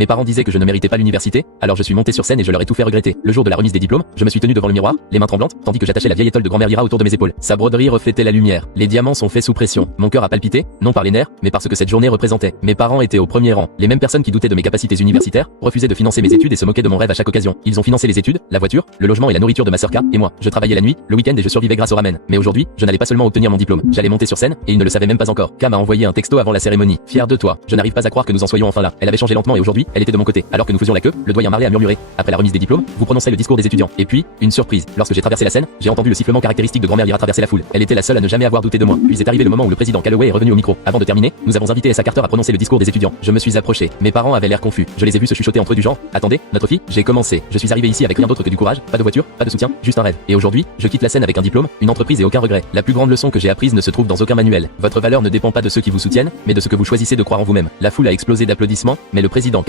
Mes parents disaient que je ne méritais pas l'université, alors je suis monté sur scène et je leur ai tout fait regretter. Le jour de la remise des diplômes, je me suis tenu devant le miroir, les mains tremblantes, tandis que j'attachais la vieille étole de grand-mère Lyra autour de mes épaules. Sa broderie reflétait la lumière. Les diamants sont faits sous pression. Mon cœur a palpité, non par les nerfs, mais parce que cette journée représentait. Mes parents étaient au premier rang. Les mêmes personnes qui doutaient de mes capacités universitaires refusaient de financer mes études et se moquaient de mon rêve à chaque occasion. Ils ont financé les études, la voiture, le logement et la nourriture de ma sœur K, et moi. Je travaillais la nuit, le week-end et je survivais grâce au ramen. Mais aujourd'hui, je n'allais pas seulement obtenir mon diplôme, j'allais monter sur scène et ils ne le savaient même pas encore. K m'a envoyé un texto avant la cérémonie. Fier de toi. Je n'arrive pas à croire que nous en soyons enfin là. Elle avait changé lentement et aujourd'hui, elle était de mon côté. Alors que nous faisions la queue, le doyen Marley a murmuré: après la remise des diplômes, vous prononcez le discours des étudiants. Et puis, une surprise. Lorsque j'ai traversé la scène, j'ai entendu le sifflement caractéristique de grand-mère Lyra traverser la foule. Elle était la seule à ne jamais avoir douté de moi. Puis est arrivé le moment où le président Calloway est revenu au micro. Avant de terminer, nous avons invité Essa Carter à prononcer le discours des étudiants. Je me suis approché. Mes parents avaient l'air confus. Je les ai vus se chuchoter entre eux du genre: attendez, notre fille, j'ai commencé. Je suis arrivé ici avec rien d'autre que du courage, pas de voiture, pas de soutien, juste un rêve. Et aujourd'hui, je quitte la scène avec un diplôme, une entreprise et aucun regret. La plus grande leçon que j'ai apprise ne se trouve dans aucun manuel. Votre valeur ne dépend pas de ceux qui vous soutiennent, mais de ce que vous choisissez de croire en vous-même. La foule a explosé d'applaudissements, mais le président Calloway